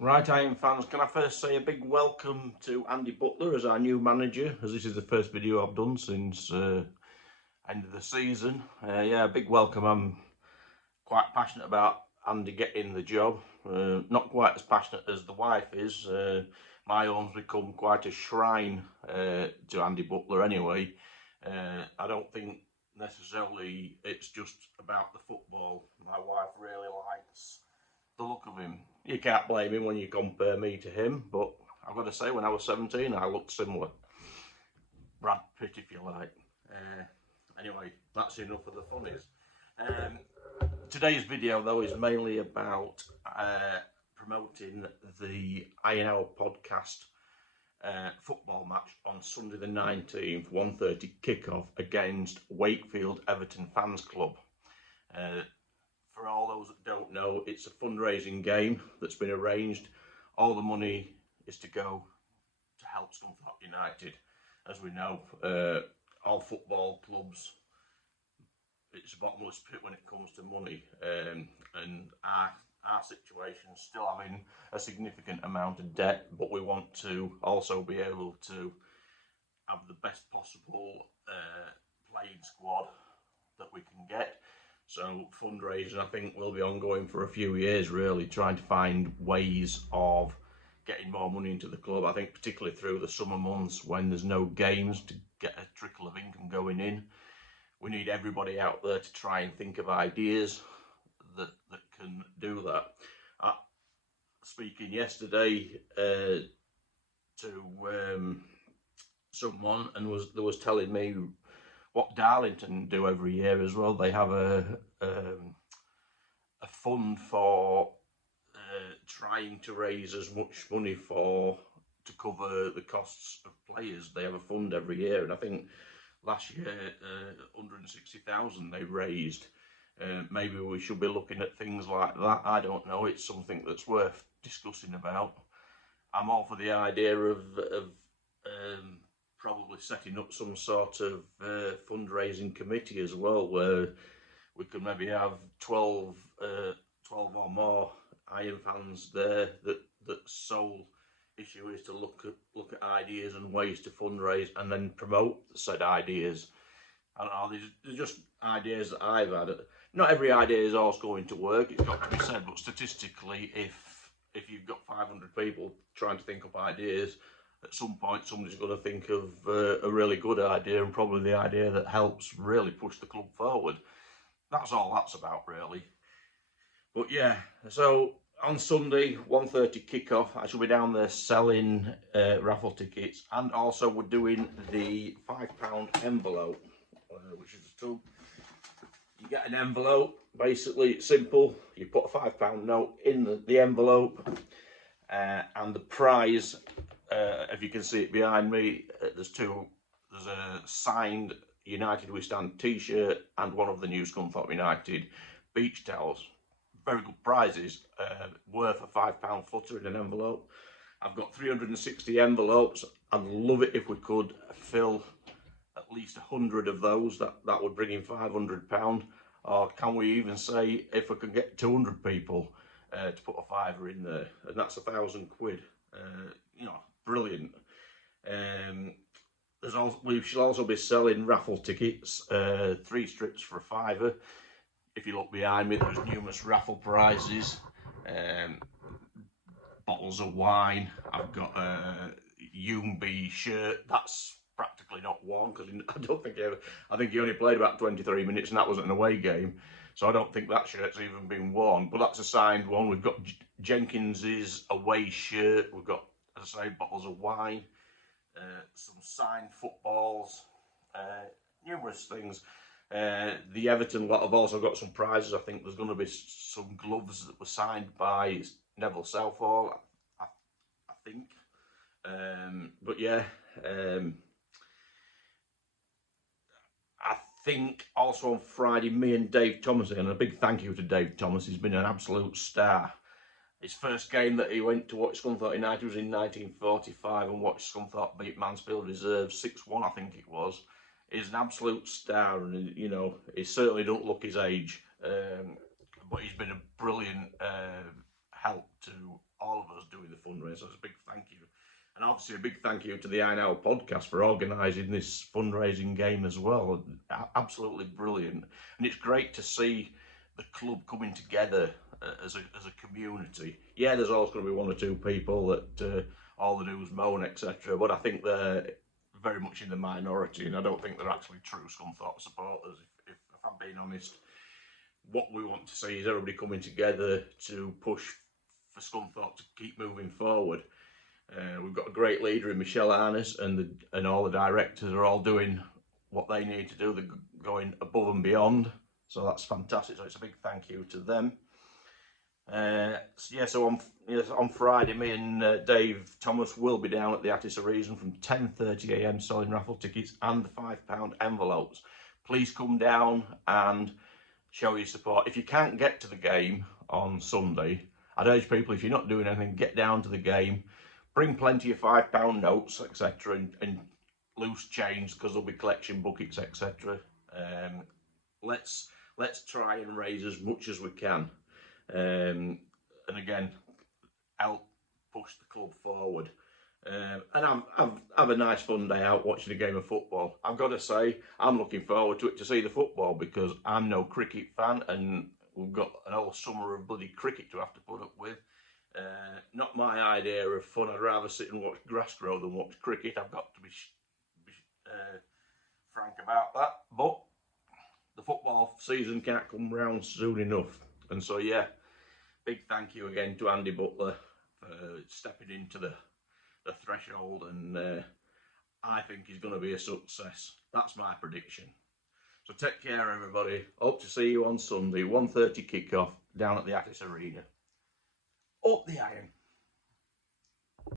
Right, Iron fans, can I first say a big welcome to Andy Butler as our new manager, as this is the first video I've done since end of the season. Yeah, a big welcome. I'm quite passionate about Andy getting the job. Not quite as passionate as the wife is. My home's become quite a shrine to Andy Butler anyway. I don't think necessarily it's just about the football. My wife really likes the look of him. You can't blame him when you compare me to him, but I've got to say, when I was 17, I looked similar. Brad Pitt, if you like. Anyway, that's enough of the funnies. Um, Today's video, though, is mainly about promoting the Iron Hour podcast football match on Sunday the 19th, 1:30 kickoff against Wakefield Everton Fans Club. For all those that don't know, it's a fundraising game that's been arranged. All the money is to go to help Scunthorpe United. As we know, all football clubs, it's a bottomless pit when it comes to money, and our situation is still having a significant amount of debt, but we want to also be able to have the best possible playing squad that we can get. So fundraising, I think, will be ongoing for a few years, really, trying to find ways of getting more money into the club. I think particularly through the summer months when there's no games, to get a trickle of income going in. We need everybody out there to try and think of ideas that can do that. Speaking yesterday to someone, and was telling me what Darlington do every year as well. They have a fund for trying to raise as much money to cover the costs of players. They have a fund every year, and I think last year 160,000 they raised. Maybe we should be looking at things like that. I don't know. It's something that's worth discussing about. I'm all for the idea of probably setting up some sort of fundraising committee as well, where we could maybe have 12 or more Iron fans there, that sole issue is to look at ideas and ways to fundraise and then promote said ideas. I don't know, they're just ideas that I've had. Not every idea is always going to work, it's got to be said, but statistically, if you've got 500 people trying to think up ideas, at some point somebody's got to think of a really good idea, and probably the idea that helps really push the club forward. That's all that's about, really. But yeah, so on Sunday, 1:30 kickoff, I shall be down there selling raffle tickets, and also we're doing the £5 envelope, which is a tool. You get an envelope, basically it's simple. You put a £5 note in the envelope, and the prize, if you can see it behind me, there's a signed United We Stand t-shirt and one of the new Scunthorpe United beach towels. Very good prizes, worth a £5 footer in an envelope. I've got 360 envelopes. I'd love it if we could fill at least 100 of those. That would bring in £500. Or can we even say, if we can get 200 people to put a fiver in there, and that's £1,000. Brilliant. We shall also be selling raffle tickets, 3 strips for a fiver. If you look behind me, there's numerous raffle prizes, bottles of wine. I've got a Youngby shirt. That's practically not worn, because I think he only played about 23 minutes, and that was an away game. So I don't think that shirt's even been worn, but that's a signed one. We've got Jenkins's away shirt. We've got, as I say, bottles of wine, some signed footballs, numerous things. The Everton lot have also got some prizes. I think there's going to be some gloves that were signed by Neville Southall, I think. But yeah, I think also on Friday, me and Dave Thomas, and a big thank you to Dave Thomas, he's been an absolute star. His first game that he went to watch Scunthorpe United was in 1945, and watched Scunthorpe beat Mansfield Reserve 6-1, I think it was. He's an absolute star, and he certainly don't look his age, but he's been a brilliant help to all of us fundraiser. So it's a big thank you. And obviously a big thank you to the I Know podcast for organising this fundraising game as well. Absolutely brilliant. And it's great to see the club coming together as a community. Yeah, there's always going to be one or two people that all they do is moan, etc. But I think they're very much in the minority, and I don't think they're actually true Scunthorpe supporters, if I'm being honest. What we want to see is everybody coming together to push for Scunthorpe to keep moving forward. We've got a great leader in Michelle Arness, and all the directors are all doing what they need to do. They're going above and beyond, so that's fantastic. So it's a big thank you to them. So on Friday, me and Dave Thomas will be down at the Attis Arena from 10:30 AM selling raffle tickets and the £5 envelopes. Please come down and show your support. If you can't get to the game on Sunday, I'd urge people, if you're not doing anything, get down to the game. Bring plenty of £5 notes, etc., and loose change, because there'll be collection buckets, etc. Let's try and raise as much as we can, and again, help push the club forward. And have a nice fun day out watching a game of football. I've got to say, I'm looking forward to it, to see the football, because I'm no cricket fan, and we've got an whole summer of bloody cricket to have to put up with. Not my idea of fun. I'd rather sit and watch grass grow than watch cricket. I've got to be frank about that. But the football season can't come round soon enough. And so, yeah, big thank you again to Andy Butler for stepping into the threshold, and I think he's going to be a success. That's my prediction. So take care, everybody. Hope to see you on Sunday, 1:30 kickoff down at the Attis Arena. Up the iron.